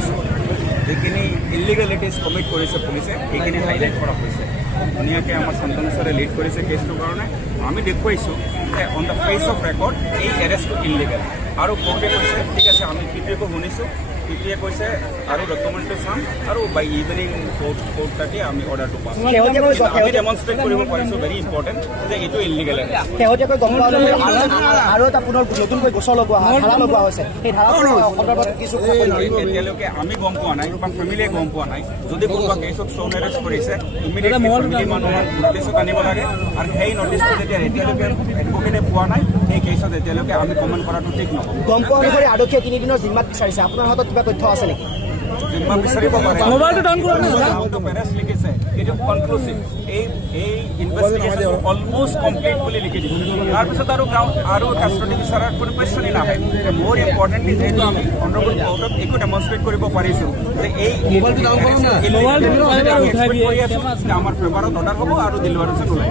পাইছোঁ যিখিনি ইলিগেলিটিজ কমিট কৰিছে পুলিচে সেইখিনি হাইলাইট কৰা হৈছে ধুনীয়াকৈ আমাৰ শান্তনু ছাৰে লিড কৰিছে কেছটোৰ কাৰণে আমি দেখুৱাইছোঁ যে on the face of record এই এৰেষ্টটো ইলিগেল আৰু কোৰ্টে কৈছে ঠিক আছে আমি পিটিএকো শুনিছোঁ পিটিএ কৈছে আৰু ডকুমেণ্টটো চাম আৰু বাই ইভিনিং 4:30 আমি অৰ্ডাৰটো পাম আমি ডেমনষ্ট্ৰেট কৰিব পাৰিছোঁ ভেৰি ইম্পৰ্টেণ্ট যে এইটো ইলিগেল শেহতীয়াকৈ গম পোৱা যায় আৰু এটা পুনৰ নতুনকৈ গোচৰ লগোৱা ধাৰা লগোৱা হৈছে সেই ধাৰাটোৰ সন্দৰ্ভত কিছু এতিয়ালৈকে আমি গম পোৱা নাই বা ফেমিলিয়ে গম পোৱা নাই যদি কোনোবা কেছত চৌন এৰেষ্ট কৰিছে ইমিডিয়েটলি ফেমিলি মানুহক নটিছত আনিব লাগে আৰু সেই নটিছটো যেতিয়া এতিয়ালৈকে এডভোকেটে পোৱা নাই সেই কেছত এতিয়ালৈকে আমি কমেণ্ট কৰাটো ঠিক নহ'ব গম পোৱা অনুসৰি আৰক্ষীয়ে 3 দিনৰ জিম্মাত বিচাৰিছে আপোনাৰ হাতত কিবা তথ্য আছে নেকি জিম্মা বিচাৰিব পাৰে মোবাইলটো ডাউন কৰা নাই পেৰেছ লিখিছে এইটো কনক্লুচিভ এই ইনভেষ্টিগেশ্যন অলমোষ্ট কমপ্লিট বুলি লিখি দিছে তাৰপিছত আৰু কাষ্টডি বিচাৰাৰ কোনো কুৱেশ্যনেই নাহে মোৰ ইম্পৰ্টেণ্টলি যিহেতু আমি অনাৰেবল কোৰ্টত একো ডেমনষ্ট্ৰেট কৰিব পাৰিছোঁ যে এই মোবাইলটো আমাৰ ফেভাৰত অৰ্ডাৰ হ'ব আৰু দিলৱাৰ হোসেন ওলাই